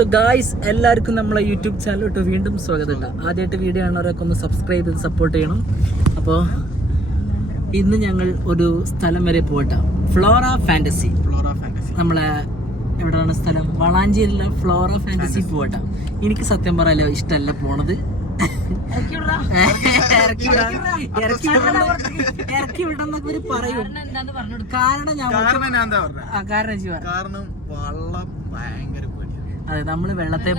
So guys, എല്ലാവർക്കും നമ്മളെ YouTube ചാനലിലോട്ട് വീണ്ടും സ്വാഗതം. ആദ്യമായിട്ട് വീഡിയോ കാണുന്നവരൊക്കെ ഒന്ന് സബ്സ്ക്രൈബ് ചെയ്ത് സപ്പോർട്ട് ചെയ്യണം. അപ്പോൾ ഇന്ന് ഞങ്ങൾ ഒരു സ്ഥലം വരെ പോകട്ടെ. Flora fantasy. നമ്മളെ എവിടെയാണ് സ്ഥലം? വളാഞ്ചേരിയിലെ ഫ്ലോറ ഫാന്റസി പോകട്ടെ. എനിക്ക് സത്യം പറയാലോ ഇഷ്ടമല്ല പോണത്. ഇറക്കി വിടുന്നൊക്കെ ഒരു പറയും. കാരണം അതെ, നമ്മള് വെള്ളത്തെ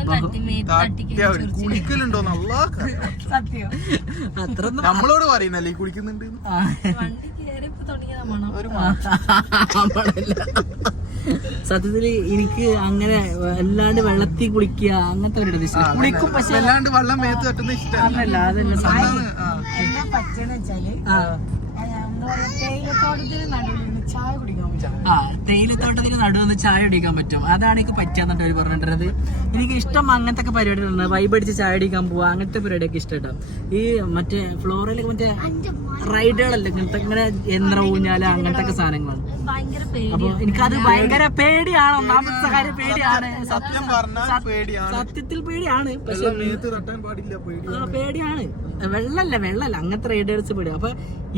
കുളിക്കലുണ്ടോ നല്ല അത്ര നമ്മളോട് പറയുന്നല്ലേ കുളിക്കുന്നുണ്ട്. സത്യത്തില് എനിക്ക് അങ്ങനെ അല്ലാണ്ട് വെള്ളത്തിൽ കുളിക്കുക അങ്ങനത്തെ ഒരു കുളിക്കും, പക്ഷെ അല്ലാണ്ട് വെള്ളം മേത്ത് തട്ടുന്ന ഇഷ്ടമല്ല. അതല്ല തേയിലത്തോട്ടത്തിന് നടുവന്ന് ചായ കുടിക്കാൻ പറ്റും. അതാണ് എനിക്ക് പറ്റാന്നിട്ട് അവർ പറഞ്ഞിട്ടുള്ളത്. എനിക്ക് ഇഷ്ടം അങ്ങനത്തെ ഒക്കെ പരിപാടികളുണ്ട്. വൈബടിച്ച് ചായ കുടിക്കാൻ പോവാ, അങ്ങനത്തെ പരിപാടിയൊക്കെ ഇഷ്ടം. ഈ മറ്റേ ഫ്ലോറിൽ മറ്റേ റൈഡുകളല്ലേ ഇങ്ങനത്തെ, ഇങ്ങനെ യന്ത്ര ഊഞ്ഞാല അങ്ങനത്തെ ഒക്കെ സാധനങ്ങളാണ്. അപ്പൊ എനിക്കത് ഭയങ്കര പേടിയാണ്. ഒന്നാമത്തെ കാര്യം പേടിയാണ്, സത്യത്തിൽ പേടിയാണ്. പക്ഷെ പേടിയാണ്, വെള്ളല്ല അങ്ങനത്തെ റൈഡേഴ്സ് പേടി. അപ്പൊ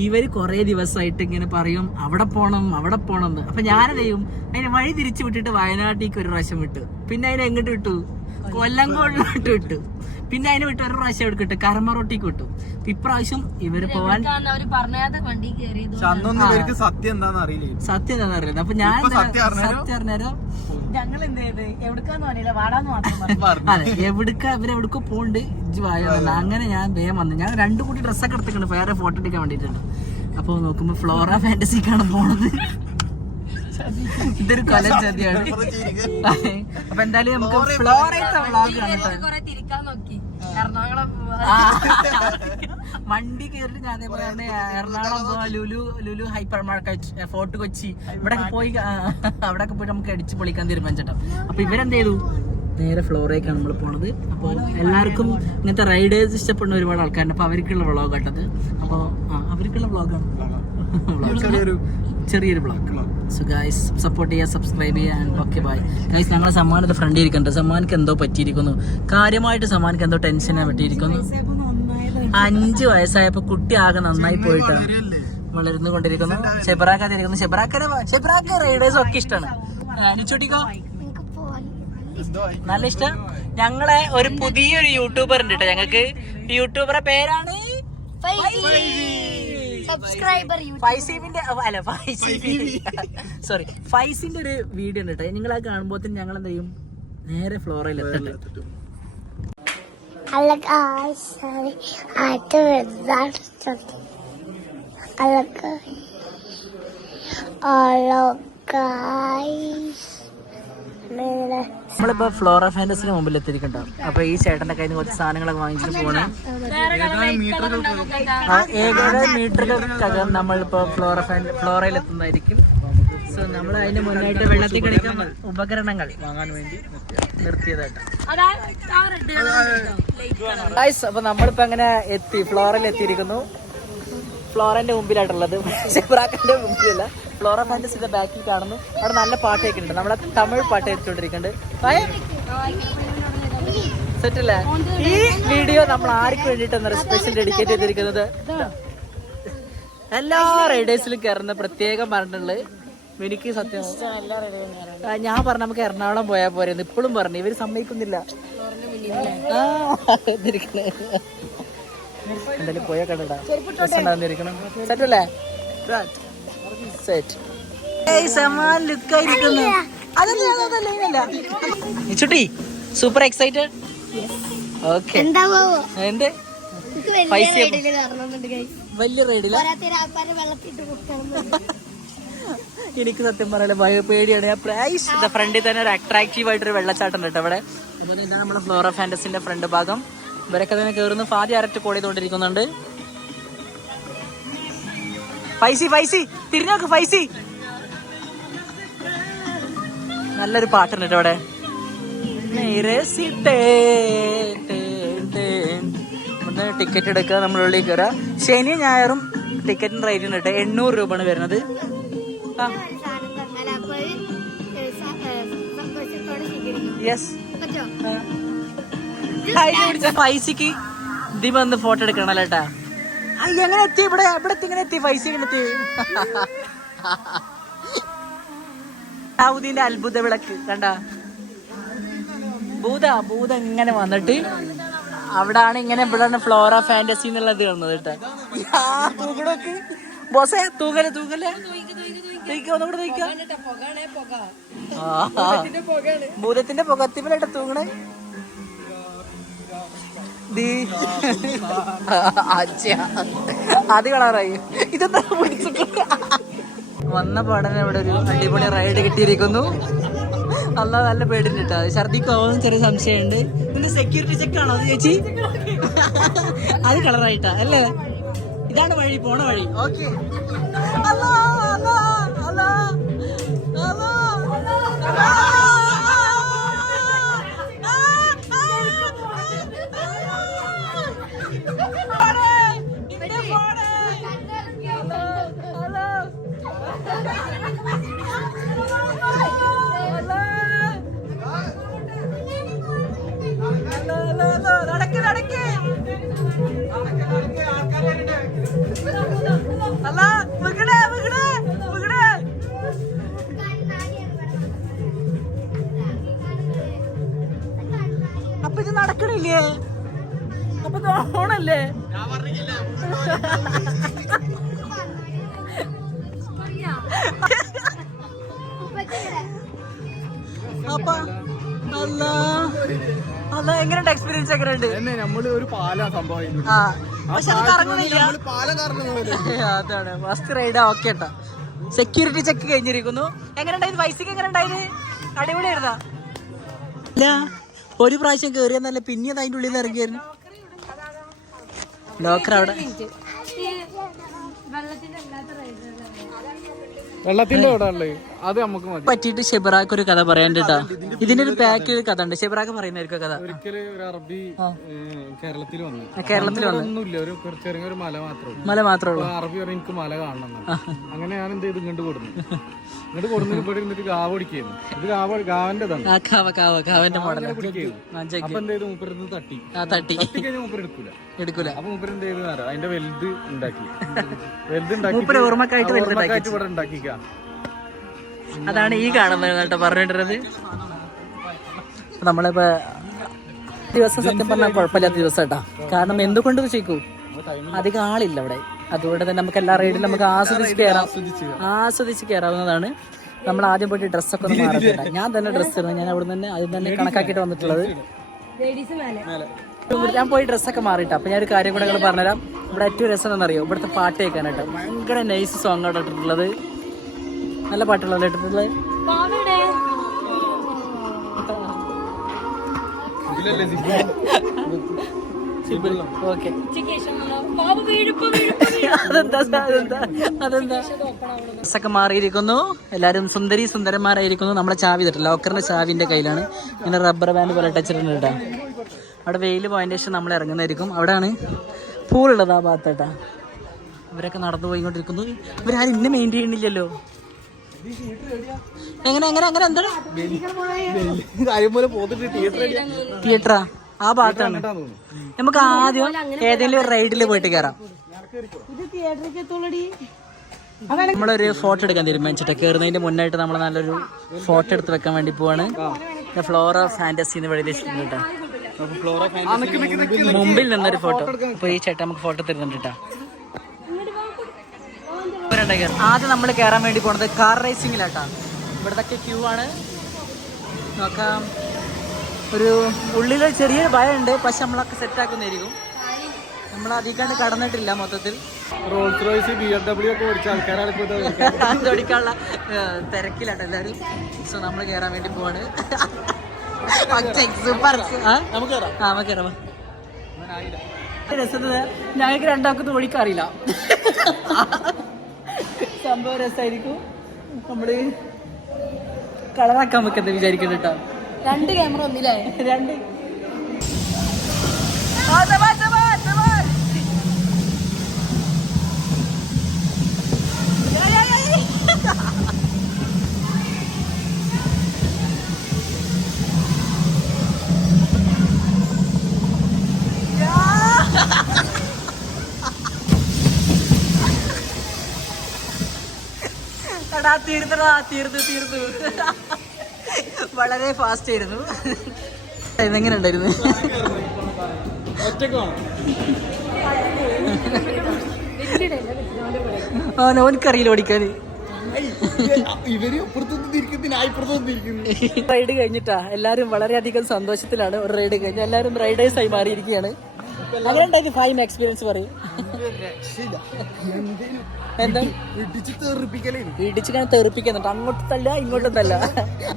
ഇവര് കൊറേ ദിവസമായിട്ട് ഇങ്ങനെ പറയും അവിടെ പോണം എന്ന്. അപ്പൊ ഞാനെന്ത് ചെയ്യും, അതിന് വഴി തിരിച്ചു വിട്ടിട്ട് വയനാട്ടിലേക്ക് ഒരു പ്രാവശ്യം വിട്ടു. പിന്നെ അതിനെ എങ്ങോട്ട് വിട്ടു? കൊല്ലങ്കോടിലോട്ട് വിട്ടു. പിന്നെ അതിന് വിട്ട് ഒരു പ്രാവശ്യം എടുക്കിട്ട് കർമ്മറൊട്ടിക്ക് വിട്ടു. ഇപ്രാവശ്യം ഇവര് പോവാൻ സത്യം എന്താണെന്ന് അറിയില്ല. അപ്പൊ ഞാൻ സത്യം അറിഞ്ഞാലോ ഞങ്ങൾ എന്ത് ചെയ്ത് എവിടുക്കാന്ന് പറഞ്ഞില്ല, വാടാന്ന് മാത്രം. അതെ, ഇവരെവിടക്കോ പോണ്ട് വായല്ല. അങ്ങനെ ഞാൻ വേഗം വന്നു. ഞാൻ 2 കൂടി ഡ്രസ്സൊക്കെ എടുത്തിട്ടുണ്ട് വേറെ ഫോട്ടോ എടുക്കാൻ വേണ്ടിട്ടുണ്ട്. അപ്പൊ നോക്കുമ്പോ ഫ്ലോറ ഫാന്റസിക്കാണ് പോണത്. ഇതൊരു കൊല ചതിയാണ്. അപ്പൊ എന്തായാലും നമുക്ക് ഫ്ലോറത്തെ വ്ളോഗ് കാണട്ടെ. വണ്ടി കയറിട്ട് ഞാൻ അതേപോലെ Ernakulam Lulu hyper market, fort Kochi ഇവിടെയൊക്കെ പോയി നമുക്ക് അടിച്ചു പൊളിക്കാൻ തീരുമാനിച്ചിട്ടോ. അപ്പൊ ഇവരെന്ത് ചെയ്തു, നേരെ ഫ്ലോറേക്കാണ് നമ്മൾ പോണത്. അപ്പോൾ എല്ലാവർക്കും ഇങ്ങനത്തെ റൈഡേഴ്സ് ഇഷ്ടപ്പെടുന്ന ഒരുപാട് ആൾക്കാരുണ്ട്. അപ്പൊ അവർക്കുള്ള വ്ളോഗ് കേട്ടത്. അപ്പോൾ അവർക്കുള്ള വ്ളോഗാണ്, ചെറിയൊരു വ്ളോഗ്. സോ ഗൈസ്, സപ്പോർട്ട് ചെയ്യുക, സബ്സ്ക്രൈബ് ചെയ്യുക. And okay bye guys. ഞങ്ങളെ സമ്മാനത്തെ ഫ്രണ്ട് ഇരിക്കുന്നുണ്ട്. സമ്മാനിക്ക് എന്തോ പറ്റിയിരിക്കുന്നു, കാര്യമായിട്ട് സമ്മാനിക്ക് എന്തോ ടെൻഷനാണ് പറ്റിയിരിക്കുന്നു. 5 വയസ്സായപ്പോ കുട്ടി ആകെ നന്നായി പോയിട്ട് വളർന്നു കൊണ്ടിരിക്കുന്നു. ഷെബ്രാക്കാതിരിക്കുന്നു. ഷെബ്രാക്ക റൈഡേഴ്സും ഒക്കെ ഇഷ്ടമാണ്. അനുച്ചോട്ടിക്കോ നല്ല ഇഷ്ടം. ഞങ്ങളെ ഒരു പുതിയൊരു യൂട്യൂബർ ഉണ്ട് കേട്ടോ. ഞങ്ങൾക്ക് യൂട്യൂബറെ പേരാണ് ഫൈസിന്റെ ഒരു വീഡിയോ ഉണ്ട് കേട്ടോ. നിങ്ങൾ അത് കാണുമ്പോ ഞങ്ങൾ എന്ത് ചെയ്യും, നേരെ ഫ്ലോറയിൽ എത്തട്ടെ. നമ്മളിപ്പോ ഫ്ലോറ ഫാന്റസിന് മുമ്പിൽ എത്തിയിരിക്കണ്ടോ. അപ്പൊ ഈ ചേട്ടന്റെ കയ്യിൽ നിന്ന് കുറച്ച് സാധനങ്ങളൊക്കെ വാങ്ങിച്ചിട്ട് പോണേ. ഏകദേശം മീറ്ററുകൾക്കകം നമ്മളിപ്പോ ഫ്ലോറയിൽ എത്തുന്നതായിരിക്കും. സോ നമ്മൾ അതിന് മുന്നായിട്ട് വെള്ളത്തിൽ കളിക്കാൻ ഉപകരണങ്ങൾ വാങ്ങാൻ വേണ്ടി നിർത്തിയതായിട്ട്. അപ്പൊ നമ്മളിപ്പോ അങ്ങനെ എത്തി, ഫ്ലോറയിൽ എത്തിയിരിക്കുന്നു. ഫ്ലോറന്റെ മുമ്പിലായിട്ടുള്ളത്, ഷെബ്രാക്കന്റെ മുമ്പിലല്ല, ഫ്ലോറ ഫാന്റസിന്റെ ബാക്കിൽ കാണുന്നു. അവിടെ നല്ല പാട്ട് കേൾക്കുന്നുണ്ട്, നമ്മളെ തമിഴ് പാട്ട് കേട്ടുകൊണ്ടിരിക്കുന്നുണ്ട്. സെറ്റല്ലേ? ഈ വീഡിയോ നമ്മൾ ആർക്ക് വേണ്ടിയിട്ടാണ് സ്പെഷ്യൽ ഡെഡിക്കേറ്റ് ചെയ്തിരിക്കുന്നത്? എല്ലാ റൈഡേഴ്സിലും കയറുന്ന പ്രത്യേകം പറഞ്ഞിട്ടുള്ളത്. എനിക്ക് സത്യം ഞാൻ പറഞ്ഞ നമുക്ക് എറണാകുളം പോയാൽ പോരെന്ന് ഇപ്പോഴും പറഞ്ഞു. ഇവര് സമ്മതിക്കുന്നില്ല. എന്തായാലും പോയാൽ കണ്ടോ രസമുണ്ടാകുന്നിരിക്കണം. സെറ്റല്ലേ? സെറ്റ് ലുക്കായിരിക്കുന്നു. ചുട്ടി സൂപ്പർ എക്സൈറ്റഡ്. ഓക്കെ, എന്ത് വലിയ റൈഡില്ല. എനിക്ക് സത്യം പറയാൻ പേടിയാണ്. ഞാൻ ഫ്രണ്ടിൽ തന്നെ ഒരു അട്രാക്റ്റീവ് ആയിട്ടൊരു വെള്ളച്ചാട്ടം കേട്ടോ അവിടെ. അതുപോലെ ഇതാണ് നമ്മുടെ ഫ്ലോറ ഫാന്റസിന്റെ ഫ്രണ്ട് ഭാഗം. ഇവരൊക്കെ തന്നെ കയറുന്നു. ഫാദി അരട്ട് കോൾ ചെയ്തുകൊണ്ടിരിക്കുന്നുണ്ട്. ഫൈസി തിരിഞ്ഞോക്ക് ഫൈസി. നല്ലൊരു പാട്ടുണ്ട് കേട്ടോ അവിടെ. ടിക്കറ്റ് എടുക്കുക, നമ്മളുള്ളിൽ കയറുക. ശനിയും ഞായറും ടിക്കറ്റിന് റേറ്റ് ഉണ്ട് കേട്ടോ. 800 രൂപയാണ് വരുന്നത്. യെസ്, പൈസക്ക് ദി വന്ന് ഫോട്ടോ എടുക്കണല്ലോ കേട്ടാ. എങ്ങനെ എത്തി ഇവിടെ ഇങ്ങനെ എത്തി പൈസ ഇങ്ങനെ എത്തി? സൗദിന്റെ അത്ഭുത വിളക്ക് കണ്ട ഭൂത ഇങ്ങനെ വന്നിട്ട് അവിടാണ് ഇങ്ങനെ ഇവിടെയാണ് ഫ്ലോറ ഫാന്റസി എന്നുള്ളത് കാണുന്നത് കേട്ടാ. തൂക്കണോക്ക് ബോസേ തൂക്കല്ലേ ഒന്നുകൂടെ തൂക്ക. ഭൂതത്തിന്റെ പുകത്തിമേലായിട്ട് തൂങ്ങണേ. അത് കളറായി. ഇതെന്താ പിടിച്ചിട്ട് വന്ന പാടനെ ഇവിടെ ഒരു അടിപൊളി റൈഡ് കിട്ടിയിരിക്കുന്നു. അല്ല നല്ല പേടിട്ടാ. ഛർദിക്കാവും ചെറിയ സംശയമുണ്ട്. ഇതിന്റെ സെക്യൂരിറ്റി ചെക്ക് ആണോ അത് ചേച്ചി? അത് കളറായിട്ടാ അല്ലേ? ഇതാണ് വഴി, പോണ വഴി. ഓക്കെ അപ്പൊ ഇത് നടക്കണില്ലേ? അപ്പൊ ഓണല്ലേ? അപ്പൊ അല്ല എങ്ങനെയുണ്ട് എക്സ്പീരിയൻസ്? എങ്ങനെയുണ്ട്? നമ്മള് ഒരു പാലാ സംഭവം. പക്ഷെ അത് കറങ്ങുന്നില്ല. അതാണ് ഫസ്റ്റ് റൈഡ്. ഓക്കെ കേട്ടോ. സെക്യൂരിറ്റി ചെക്ക് കഴിഞ്ഞിരിക്കുന്നു. എങ്ങനെയുണ്ടായത്? പൈസക്ക് എങ്ങനെയുണ്ടായത്? അടിപൊളിയായിരുന്നാ? ഇല്ല, ഒരു പ്രാവശ്യം കേറിയെന്നല്ല പിന്നെയത് അതിന്റെ ഉള്ളിൽ നിന്ന് ഇറങ്ങിയായിരുന്നു. ലോക്കർ അവിടെ വെള്ളത്തിന്റെ അത് നമുക്ക് പറ്റിയിട്ട് ഷെബറാക്ക് ഒരു കഥ പറയാണ്ടിട്ടാ. ഇതിന്റെ ഒരു പാക്ക് കഥ ഉണ്ട്. ഷെബറാക്ക് പറയുന്നതായിരിക്കും കഥ. ഒരിക്കല് ഒരു അറബി കേരളത്തിൽ വന്നു. ഒരു ചെറിയൊരു മല മാത്രമേ ഉള്ളൂ. അറബി പറഞ്ഞ എനിക്ക് മല കാണണം. അങ്ങനെ ഞാൻ എന്ത് ചെയ്തു ഇങ്ങോട്ട് കൊടുന്നു. ഇവിടെ ഇരുന്നിട്ട് ഗാവ ഓടിക്കുന്നു. ഇത് ഗാവന്റെ മോഡൽ. അപ്പൊ എന്ത് ചെയ്തു? മൂപ്പരുന്ന് തട്ടി കഴിഞ്ഞാൽ മൂപ്പർ എടുക്കൂല. അപ്പൊ മൂപ്പർ എന്ത് ചെയ്തു? അതിന്റെ വലുത് ഉണ്ടാക്കി ഓർമ്മക്കായിട്ട് ഇവിടെ ഉണ്ടാക്കിക്ക. അതാണ് ഈ കാണുന്നത് കേട്ടോ പറഞ്ഞിട്ടുള്ളത്. നമ്മളിപ്പോ ദിവസം സത്യം പറഞ്ഞാൽ കുഴപ്പമില്ലാത്ത ദിവസം കേട്ടാ. കാരണം എന്തുകൊണ്ട് ചോദിക്കൂ, അധികം ആളില്ല അവിടെ. അതുകൊണ്ട് തന്നെ നമുക്ക് എല്ലാ റൈഡിലും നമുക്ക് ആസ്വദിച്ച് കയറാവുന്നതാണ്. നമ്മൾ ആദ്യം പോയിട്ട് ഡ്രസ്സൊക്കെ ഒന്ന് മാറിയിട്ടാ. ഞാൻ തന്നെ ഡ്രസ്സ് ഇടുന്നത്. ഞാൻ അവിടെ തന്നെ ആദ്യം തന്നെ കണക്കാക്കിയിട്ട് വന്നിട്ടുള്ളത്. ഞാൻ പോയി ഡ്രസ്സൊക്കെ മാറിയിട്ടാ. അപ്പൊ ഞാനൊരു കാര്യം കൂടെ പറഞ്ഞുതരാം. ഇവിടെ ഏറ്റവും രസം എന്നറിയോ, ഇവിടുത്തെ പാട്ട് കേൾക്കാനായിട്ട് ഭയങ്കര നൈസ് സോങ് ആണ് ഇട്ടിട്ടുള്ളത്. നല്ല പാട്ടുകളല്ലേ ഇട്ടിട്ടുള്ളത്. ഓക്കെ ഡ്രസ്സൊക്കെ മാറിയിരിക്കുന്നു. എല്ലാരും സുന്ദരന്മാരായിരിക്കുന്നു. നമ്മളെ ചാവി തട്ടില്ല. ലോക്കറിന്റെ ചാവിന്റെ കയ്യിലാണ്. ഇങ്ങനെ റബ്ബർ ബാൻഡ് പോലെ ടച്ചിട്ടുണ്ട് കേട്ടാ. അവിടെ വെയിൽ പോയതിന്റെ ശേഷം നമ്മൾ ഇറങ്ങുന്നതായിരിക്കും. അവിടെയാണ് പൂളുള്ളത്, ആ ഭാഗത്തേട്ടാ. ഇവരൊക്കെ നടന്നു പോയിക്കൊണ്ടിരിക്കുന്നു. ഇവരാരും ഇന്നെ മെയിൻറ്റെയിൻ ചെയ്യണില്ലല്ലോ. എങ്ങനെ എന്താണ് തിയേറ്ററാ? ആ ഭാഗത്താണ്. നമുക്ക് ആദ്യം ഏതെങ്കിലും ഒരു റൈഡിൽ പോയിട്ട് കയറാം. നമ്മളൊരു ഫോട്ടോ എടുക്കാൻ തീരുമാനിച്ചിട്ട് കയറുന്നതിന്റെ മുന്നായിട്ട് നമ്മൾ നല്ലൊരു ഫോട്ടോ എടുത്ത് വെക്കാൻ വേണ്ടി പോവാണ്. ഫ്ലോറ ഫാന്റസി എന്ന് വെളിയിലിട്ടുണ്ട് കേട്ടോ. മുമ്പിൽ നിന്നൊരു ഫോട്ടോ. അപ്പൊ ഈ ചേട്ടാ നമുക്ക് ഫോട്ടോ തരുന്നുണ്ട് കേട്ടോ. ആദ്യം നമ്മൾ കയറാൻ വേണ്ടി പോണത് കാർ റേസിംഗിലാട്ടാ. ഇവിടത്തൊക്കെ ക്യൂ ആണ്. നോക്കാം. ഒരു ഉള്ളിലൊരു ചെറിയൊരു ഭയമുണ്ട്. പക്ഷെ നമ്മളൊക്കെ സെറ്റാക്കുന്നതായിരിക്കും. നമ്മൾ അധികം കടന്നിട്ടില്ല മൊത്തത്തിൽ. റോൾസ് റോയ്സ് BMW ഒക്കെ ഓടിച്ച ആൾക്കാരാണ് ഓടിക്കാനുള്ള തിരക്കിലാട്ടോ എല്ലാവരും. സോ നമ്മൾ കയറാൻ വേണ്ടി പോവാണ്. ഞങ്ങൾക്ക് രണ്ടാൾക്കും ഓടിക്കാറില്ല. സംഭവം രസമായിരിക്കും. നമ്മള് കളറാക്കാൻ വെക്കത്തെ വിചാരിക്കുന്നു കേട്ടോ. 2 ക്യാമറ ഒന്നില്ലേ? 2 തീർന്നു. വളരെ ഫാസ്റ്റ് ആയിരുന്നു. ഇതെങ്ങനെ ഉണ്ടായിരുന്നു? ഓനക്കറിയില്ല ഓടിക്കാന്. റൈഡ് കഴിഞ്ഞിട്ടാ എല്ലാരും വളരെയധികം സന്തോഷത്തിലാണ്. ഒരു റൈഡ് കഴിഞ്ഞ എല്ലാരും റൈഡേഴ്സ് ആയി മാറിയിരിക്കുകയാണ്. അങ്ങനെ ഉണ്ടായിരുന്നു ഫൈം എക്സ്പീരിയൻസ് പറയും. എന്താ ഇടിച്ചിങ്ങനെ തെറിപ്പിക്കുന്നുണ്ട്. അങ്ങോട്ട് തല്ല ഇങ്ങോട്ടും തല്ല,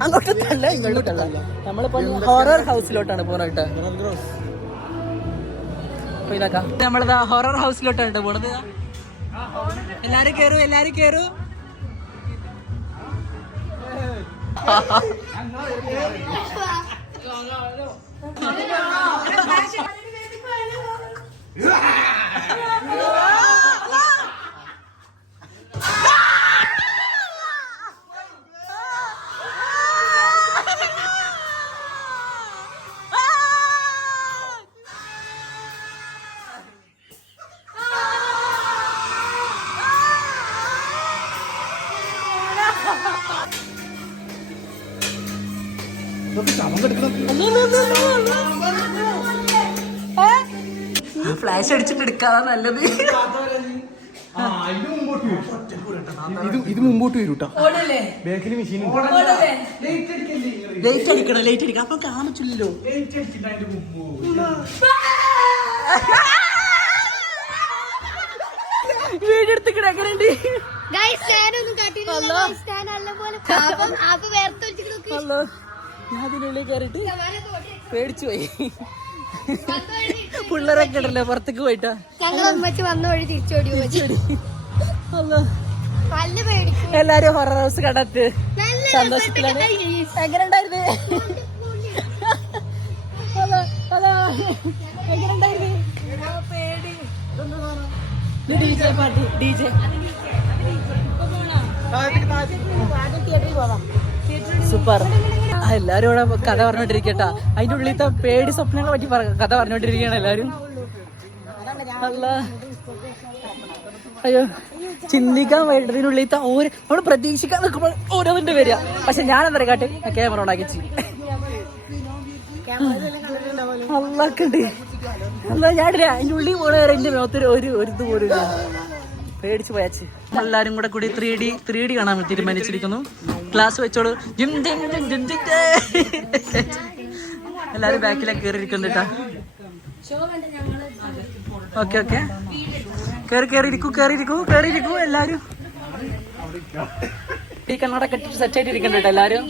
അങ്ങോട്ടും തല്ല ഇങ്ങോട്ടും തല്ല. നമ്മളിപ്പോ ഹൊറർ ഹൗസിലോട്ടാണ് പോണേട്ടാ. ഇതാക്കാം നമ്മളിതാ ഹൊറർ ഹൗസിലോട്ടാണ് പോണത്. എല്ലാരും കേറൂ. ഫ്ലാഷ് അടിച്ചിട്ട് എടുക്കാതാ നല്ലത്. ഇത് മുമ്പോട്ട് വരൂട്ടോ. ബാക്കിൽ മെഷീൻ ലൈറ്റ് അടിക്കണം അപ്പൊ കാണിച്ചില്ലല്ലോ. വീഡിയോ എടുത്തിക്കണ എങ്ങനെയുണ്ട്? ഞാൻ അതിനുള്ളിൽ കയറിട്ട് പേടിച്ചു പോയി. പിള്ളേരൊക്കെ ഉണ്ടല്ലോ പുറത്തേക്ക് പോയിട്ടാ. എല്ലാരും ഹൊറർ ഹൗസ് കണ്ടത്ത് സന്തോഷത്തിലാണ്. എങ്ങനെ ഉണ്ടായിരുന്നു? എങ്ങനെ ഉണ്ടായിരുന്നു? DJ പാട്ട് DJ സൂപ്പർ. എല്ലാരും ഇവിടെ കഥ പറഞ്ഞോണ്ടിരിക്കട്ടാ. അതിന്റെ ഉള്ളിലത്തെ പേടി സ്വപ്നങ്ങളെ പറ്റി കഥ പറഞ്ഞോണ്ടിരിക്കുകയാണ് എല്ലാരും. അയ്യോ ചിന്തിക്കാൻ വേണ്ടതിനുള്ളിലത്തെ ഓരോ നമ്മള് പ്രതീക്ഷിക്കാൻ നിൽക്കുമ്പോൾ ഓരോന്നിന്റെ വരിക. പക്ഷെ ഞാനെന്താ കാട്ടി ക്യാമറ ഉണ്ടാക്കിച്ചു അള്ളാക്കുണ്ട്. അല്ല ഞാനില്ല അതിന്റെ ഉള്ളിൽ പോണ വരെ എന്റെ മുഖത്തൊരു ഒരു ഇത് പോലും പേടിച്ച് പോയാച്ച്. എല്ലാരും കൂടെ കൂടി 3D കാണാൻ തീരുമാനിച്ചിരിക്കുന്നു. ക്ലാസ് വെച്ചോളൂ. എല്ലാരും ബാക്കിലേക്ക് കയറിയിരിക്കുന്നുണ്ടാ. ഓക്കെ കേറിയിരിക്കൂ എല്ലാരും. ഈ കണ്ണട കെട്ടിട്ട് സെറ്റ് ആയിട്ട് ഇരിക്കണ്ടോ എല്ലാരും.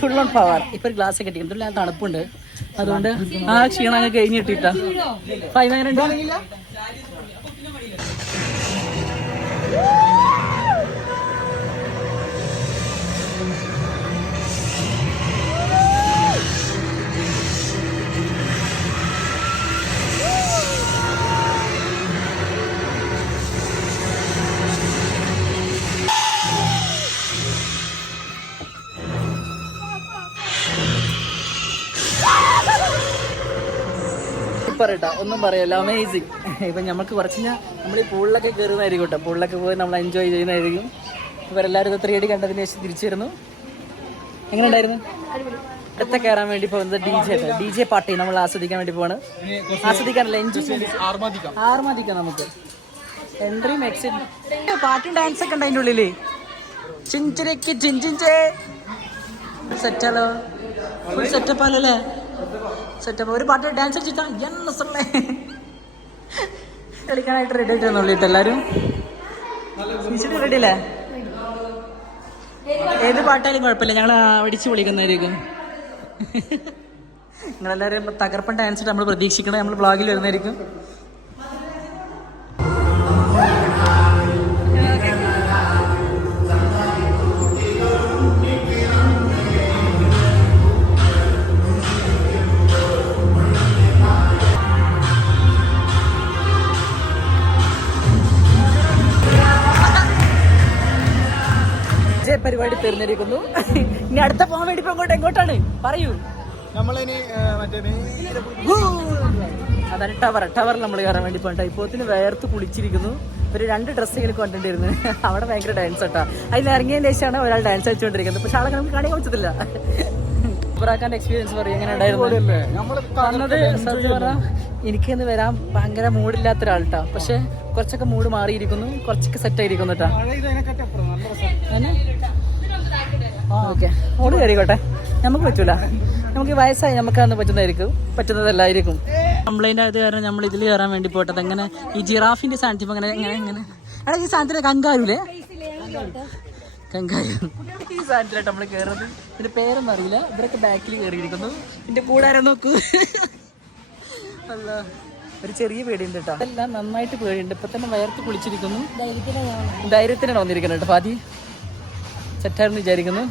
Full on power. ഇപ്പൊ ഒരു ഗ്ലാസ് കെട്ടി എന്തെല്ലാം തണുപ്പുണ്ട്. അതുകൊണ്ട് ആ ക്ഷീണം അങ്ങ് കഴിഞ്ഞിട്ടിട്ടാ. ഫൈവ് പറയട്ടാ ഒന്നും പറയല്ല. അമേസിങ്. ഇപ്പൊ നമുക്ക് കുറച്ച് നമ്മൾ ഈ പൂളിലൊക്കെ കയറുന്നതായിരിക്കും കേട്ടോ. പൂളിലൊക്കെ പോയി നമ്മൾ എൻജോയ് ചെയ്യുന്നതായിരിക്കും. ഇവരെല്ലാവരും 3D കണ്ടതിന് ശേഷം തിരിച്ചു വരുന്നു. എങ്ങനെ ഉണ്ടായിരുന്നു? അടുത്ത കയറാൻ വേണ്ടി പോകുന്നത് DJ പാർട്ടി നമ്മൾ ആസ്വദിക്കാൻ വേണ്ടി പോവാണ്. ആസ്വദിക്കാനല്ല എൻജോയ് ആർമാദിക്കാം നമുക്ക്. എൻട്രി എക്സിറ്റ് പാട്ടും ഡാൻസ് ഒക്കെ ഉണ്ട് അതിൻ്റെ ഉള്ളില്. ചിഞ്ചിരക്ക് ചിഞ്ചിഞ്ചേ സെറ്റാലോ. ഫുൾ സെറ്റപ്പ് ആലല്ലേ? സെറ്റപ്പ്. ഒരു പാട്ട് ഡാൻസ് കളിച്ചിട്ടാ കളിക്കാനായിട്ട് റെഡി ആയിട്ട് വന്നുള്ളിട്ട് എല്ലാരും. റെഡി അല്ലേ? ഏത് പാട്ടായാലും കുഴപ്പമില്ല, ഞങ്ങൾ അടിച്ചു വിളിക്കുന്നതായിരിക്കും. നിങ്ങളെല്ലാവരും തകർപ്പൻ ഡാൻസ് നമ്മൾ പ്രതീക്ഷിക്കണം. നമ്മൾ ബ്ലോഗിൽ വരുന്നതായിരിക്കും. പരിപാടി തീർന്നിരിക്കുന്നു. ഇനി അടുത്ത പോകാൻ വേണ്ടി ഇപ്പൊ എങ്ങോട്ടാണ് പറയൂ? അതാണ് ടവറിൽ നമ്മൾ കയറാൻ വേണ്ടി പോകണ്ട. ഇപ്പോത്തിന് വേർത്ത് കുളിച്ചിരിക്കുന്നു. ഒരു 2 ഡ്രസ്സ് ഇങ്ങനെ കൊണ്ടിട്ടിരുന്നു. അവിടെ ഭയങ്കര ഡാൻസ് കേട്ടോ. അതിൽ ഇറങ്ങിയതിന് ശേഷമാണ് ഒരാൾ ഡാൻസ് കളിച്ചുകൊണ്ടിരിക്കുന്നത്. പക്ഷെ ആളെ നമുക്ക് കാണിക്കാൻ പറ്റത്തില്ല. ഇബ്രാഖാന്റെ എക്സ്പീരിയൻസ് പറയും എങ്ങനെ ഉണ്ടായിരുന്നു? വന്നത് സത്യം പറഞ്ഞാൽ എനിക്കിന്ന് വരാൻ ഭയങ്കര മൂഡില്ലാത്ത ഒരാൾട്ടാ. പക്ഷെ കുറച്ചൊക്കെ മൂഡ് മാറിയിരിക്കുന്നു, കുറച്ചൊക്കെ സെറ്റ് ആയിരിക്കുന്നു കേട്ടോ. ഓക്കെ, ഓട് കയറിക്കോട്ടെ, നമുക്ക് പറ്റൂല. നമുക്ക് വയസ്സായി നമുക്കന്ന് പറ്റുന്നതല്ലായിരിക്കും. കംപ്ലൈന്റ് ആയത് കാരണം നമ്മൾ ഇതിൽ കയറാൻ വേണ്ടി പോട്ടത്. എങ്ങനെ ഈ ജിറാഫിന്റെ സാന്നിധ്യം അങ്ങനെ എങ്ങനെ എടാ ഈ സാധനത്തിന് കങ്കാരൂലേ? കങ്കാരു ഈ സാധനത്തിലായിട്ട് നമ്മൾ കയറുന്നത്. ഇതിന്റെ പേരൊന്നും അറിയില്ല. ഇവരൊക്കെ ബാക്കിൽ കയറിയിരിക്കുന്നു. ഇതിന്റെ കൂടാരം നോക്കൂ. അല്ല, ഒരു ചെറിയ പേടിയുണ്ട് കേട്ടോ. എല്ലാം നന്നായിട്ട് പേടിയുണ്ട്. ഇപ്പൊ തന്നെ വയർത്ത് കുളിച്ചിരിക്കുന്നു. ധൈര്യത്തിനാണ് വന്നിരിക്കുന്നത് കേട്ടോ. ഫാദി സെറ്റാണെന്ന് വിചാരിക്കുന്നു.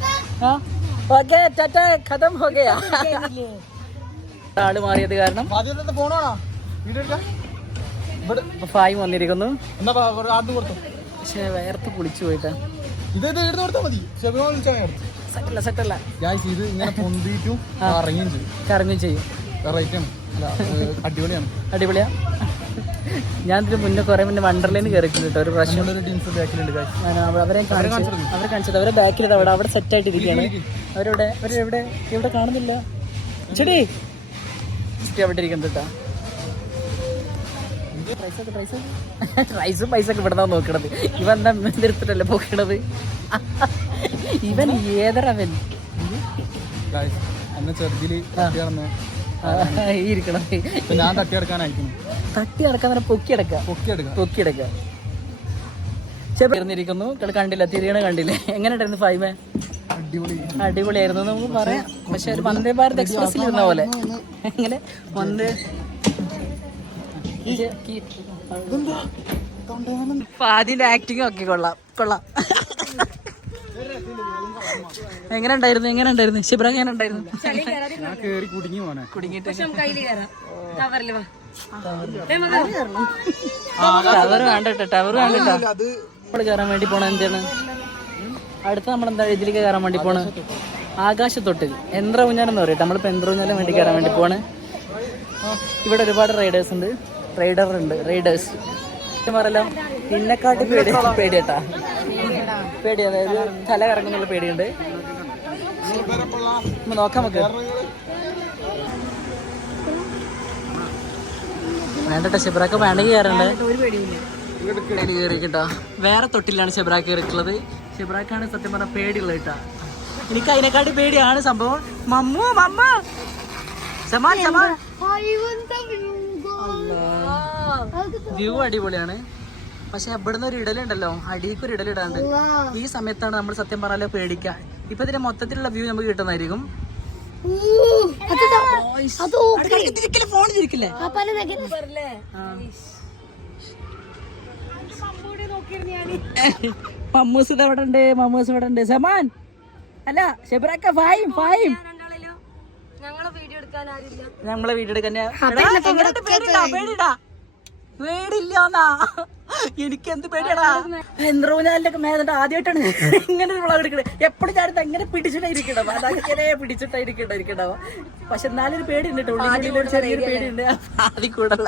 ആള് മാറിയത് കാരണം ഫായും വന്നിരിക്കുന്നു. പക്ഷെ വയർത്ത് കുളിച്ചു പോയിട്ടാ. സെറ്റല്ല കറങ്ങും ചെയ്യും. അടിപൊളിയാ. ഞാൻ ഇതിന് മുന്നേ കുറെ മുന്നേ വണ്ടർലൈന് കയറിയിട്ടുണ്ട് കേട്ടോ. ഒരു പ്രാവശ്യം അവരെ കാണിച്ചത്. അവരെ ബാക്കിൽ അവിടെ സെറ്റ് ആയിട്ടിരിക്കുകയാണ്. എവിടെ കാണുന്നില്ല. ചെടി അവിടെ ഇരിക്കുന്നത് കേട്ടോ. റൈസും പൈസ ഒക്കെ ഇവിടെ നോക്കണത്. ഇവൻ എന്തെടുത്തിട്ടല്ലേ പോക്കണത്. ഇവൻ ഏതറവൻ ഞാൻ തട്ടിയടക്കാനായിരിക്കും. തട്ടിയടക്കാൻ പൊക്കിയടക്ക ചേർന്നിരിക്കുന്നു. കണ്ടില്ല, തിരിയണ കണ്ടില്ലേ? എങ്ങനെ ഉണ്ടായിരുന്നു ഫൈമ? അടിപൊളിയായിരുന്നു നമുക്ക് പറയാം. പക്ഷെ ഒരു വന്ദേ ഭാരത് എക്സ്പ്രസിൽ ഇരുന്ന പോലെ. എങ്ങനെ വന്ദേ ഫാദിന്റെ ആക്ടിങ് ഒക്കെ കൊള്ളാം. എങ്ങനെ ഉണ്ടായിരുന്നു ശിബ്രാഖ്? എങ്ങനെ ഉണ്ടായിരുന്നു? ടവർ വേണ്ടട്ടോ. നമ്മള് കയറാൻ വേണ്ടി പോണ എന്താണ് അടുത്ത? നമ്മളെന്താ ഇതിലേക്ക് കയറാൻ വേണ്ടി പോണ്? ആകാശത്തൊട്ടിൽ യന്ത്ര ഊഞ്ഞാലെന്ന് പറയും. നമ്മളിപ്പോ യന്ത്ര ഊഞ്ഞാലും വേണ്ടി കയറാൻ വേണ്ടി പോണ്. ഇവിടെ ഒരുപാട് റൈഡേഴ്സ് ഉണ്ട്. റൈഡേഴ്സ് പറയല്ലോ. ഇന്നെക്കാട്ടി പേടിയാട്ടാ. പേടി, അതായത് തല കറങ്ങുന്നുള്ള പേടിയുണ്ട്. നോക്കാം നമുക്ക്. വേണ്ടട്ടോ, ഷെബ്രാക്ക വേണമെങ്കിൽ കയറണ്ടേ? കയറിക്കിട്ടാ. വേറെ തൊട്ടിലാണ് ഷെബ്രാക്ക് കയറിയിട്ടുള്ളത്. ഷെബ്രാക്കാണ് സത്യം പറഞ്ഞ പേടിയുള്ളത് കേട്ടാ. എനിക്ക് അതിനെക്കാട്ടി പേടിയാണ് സംഭവം. വ്യൂ അടിപൊളിയാണ്. പക്ഷെ ഇവിടുന്ന് ഒരു ഇടലുണ്ടല്ലോ, അടിയിലേക്ക് ഒരു ഇടലിടാണ്ട്. ഈ സമയത്താണ് നമ്മൾ സത്യം പറയാലോ പേടിക്കുക. ഇപ്പൊ ഇതിന്റെ മൊത്തത്തിലുള്ള വ്യൂ നമുക്ക് കിട്ടുന്നതായിരിക്കും. മമ്മൂസ് ഇവിടെ ഉണ്ട്. സമാൻ അല്ല ഷെബ്രാക്ക ഫായും നമ്മളെ വീഡിയോ എടുക്കാൻ പേടില്ലാന്നാ. എനിക്ക് എന്ത് പേടിയാടാ. യന്ത്രൂഞ്ഞാലിന്റെ ഒക്കെ മേലുണ്ട്. ആദ്യമായിട്ടാണ് ഇങ്ങനെ ഒരു വ്ളോഗ് എടുക്കണേ. എപ്പോഴും ഞാനിത് എങ്ങനെ പിടിച്ചിട്ടായിരിക്കണം, അതങ്ങനെ പിടിച്ചിട്ടായിരിക്കണ്ടാവും. പക്ഷെ എന്നാലും ഒരു പേടിയുണ്ട് കേട്ടോ. ഉള്ളിൽ ചെറിയൊരു പേടിയുണ്ട്. ആദ്യം കൂടുതൽ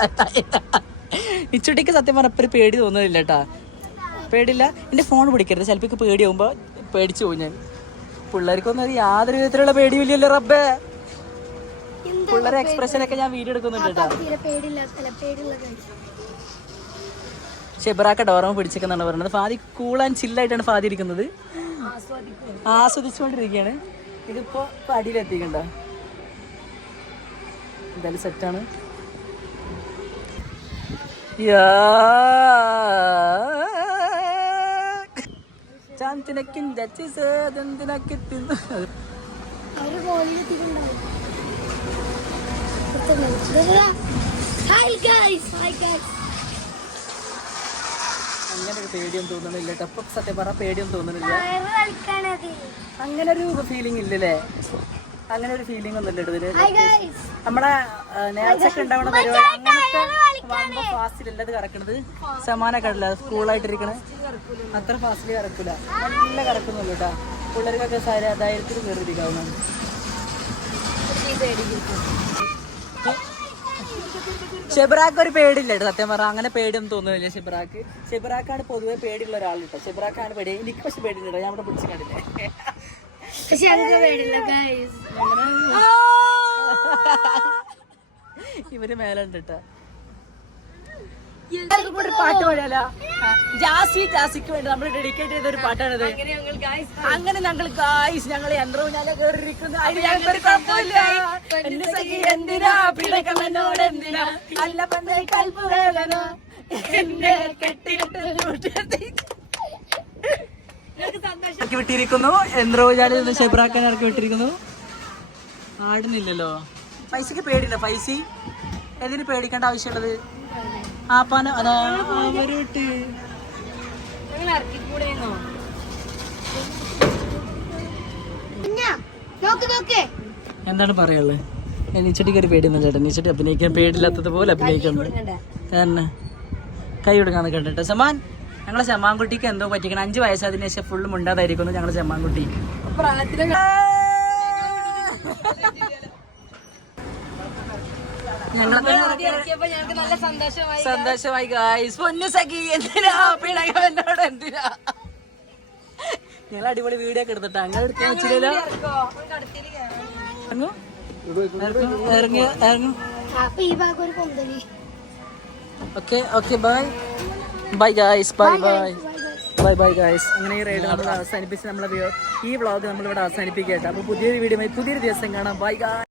ഇച്ചുട്ടിക്ക് സത്യം പറഞ്ഞ ഒരു പേടി തോന്നുന്നില്ല കേട്ടാ. പേടില്ല. എന്റെ ഫോൺ പിടിക്കരുത്, ചിലപ്പോൾ പേടിയാവുമ്പോ പേടിച്ചു പോകും ഞാൻ. പിള്ളേർക്കൊന്നും അത് യാതൊരു വിധത്തിലുള്ള പേടിയില്ലല്ലോ റബ്ബേ. പിള്ളേരെ എക്സ്പ്രഷനൊക്കെ ഞാൻ വീഡിയോ എടുക്കുന്നുണ്ട് കേട്ടോ. ഷെബ്രാക്ക ഡോറമ പിടിച്ചേക്കെന്നാണ് പറയുന്നത്. ഫാദി കൂൾ ആൻഡ് ചില്ലായിട്ടാണ് ഫാദി ഇരിക്കുന്നത്. ആസ്വദിച്ചുകൊണ്ടിരിക്കുകയാണ്. ഇതിപ്പോ അടിയിലെത്തിക്കണ്ട. എന്തായാലും സെറ്റാണ്. അങ്ങനെ ഒരു പേടിയൊന്നും തോന്നണില്ല. ടപ്പ് സത്യം പറഞ്ഞ പേടിയൊന്നും തോന്നണില്ല. അങ്ങനെ ഒരു ഫീലിംഗ് ഇല്ലല്ലേ? അങ്ങനെ ഒരു ഫീലിംഗ് ഒന്നും ഇല്ല ഇതില്. നമ്മളെ നേർച്ചൊക്കെ ഉണ്ടാവണ പരിപാടി അങ്ങനത്തെ ഫാസ്റ്റിലല്ലത് കറക്കണത്. സമാനൊക്കെ ഉണ്ടല്ല സ്കൂളായിട്ടിരിക്കണേ, അത്ര ഫാസ്റ്റില് കറക്കൂല. നല്ല കറക്കുന്നുള്ളൂ കേട്ടാ. പിള്ളേർക്കൊക്കെ ധൈര്യത്തിൽ കയറിയിരിക്കാവുന്ന. ഷെബ്രാക്ക് ഒരു പേടില്ല കേട്ടോ സത്യം പറഞ്ഞാൽ. അങ്ങനെ പേടിയൊന്നും തോന്നുന്നില്ല ഷെബ്രാക്ക്. ഷെബ്രാക്കാണ് പൊതുവെ പേടിയുള്ള ഒരാൾ കേട്ടോ. ഷെബ്രാക്കാണ് പേടി. എനിക്ക് പക്ഷെ പേടിയില്ല, ഞാൻ ഇവിടെ പിടിച്ച് കണ്ടില്ലേ. ഇവര് മേലുണ്ട് കേട്ടോ. ഒരു പാട്ട് പാടിയാലോ? ജാസിക്ക് വേണ്ടി നമ്മൾ ഡെഡിക്കേറ്റ് ചെയ്ത ഒരു പാട്ടാണിത്. അങ്ങനെ ഞങ്ങൾ ഗായ്സ് ഞങ്ങൾ യന്ത്രൂഞ്ഞാലെ കയറിയിരിക്കുന്നു. അതിന് ഞങ്ങൾക്കൊരു കുഴപ്പമില്ല. എന്റെ സഖി എന്തിനാ പിടക്കം എന്നോട് എന്തിനാ അല്ല പന്തേ കൽപ്പ് വേദന എന്നെ കെട്ടിയിട്ട് ഇറക്കി വിട്ടിരിക്കുന്നു. യന്ത്രൂഞ്ഞാലിൽ നിന്ന് ഷെബ്രാക്കാൻ ഇറക്കി വിട്ടിരിക്കുന്നു. ആടുന്നില്ലല്ലോ. പൈസക്ക് പേടില്ല. പൈസ എന്തിനു പേടിക്കേണ്ട ആവശ്യമുള്ളത്? ആപ്പാന അതാ അവരോട്ട് എന്താണ് പറയാനുള്ളത്? നീച്ചട്ടിക്ക് ഒരു പേടിയൊന്നും ചേട്ടാ. നീച്ചട്ടി അഭിനയിക്കാൻ പേടില്ലാത്തത് പോലെ അഭിനയിക്കുന്നു. കാരണം കൈ കൊടുക്കാന്ന് കണ്ടിട്ട് സമാൻ ഞങ്ങളെ ചെമ്മാൻകുട്ടിക്ക് എന്തോ പറ്റിക്കണം. 5 വയസ്സായതിനു ശേഷം ഫുള്ള് മുണ്ടാതായിരിക്കുന്നു ഞങ്ങളെ ചെമ്മാൻകുട്ടി. സന്തോഷമായി ഗായ്സ്. പൊന്നു സഖി എന്തിനാ പിണങ്ങ എന്നോട് എന്തിനാ? ഞങ്ങൾ അടിപൊളി വീഡിയോ ഒക്കെ എടുത്തിട്ടാ. അങ്ങനെ എടുക്കാൻ വെച്ചില്ലല്ലോ. ഇറങ്ങി okay bye guys. Bye guys. അങ്ങനെ ഈ റൈഡ് നമ്മൾ അവസാനിപ്പിച്ച് നമ്മളെ ഈ വ്ളോഗ് നമ്മളിവിടെ അവസാനിപ്പിക്കട്ടെ. അപ്പോൾ പുതിയൊരു വീഡിയോ പുതിയൊരു ദിവസം കാണാം. Bye guys.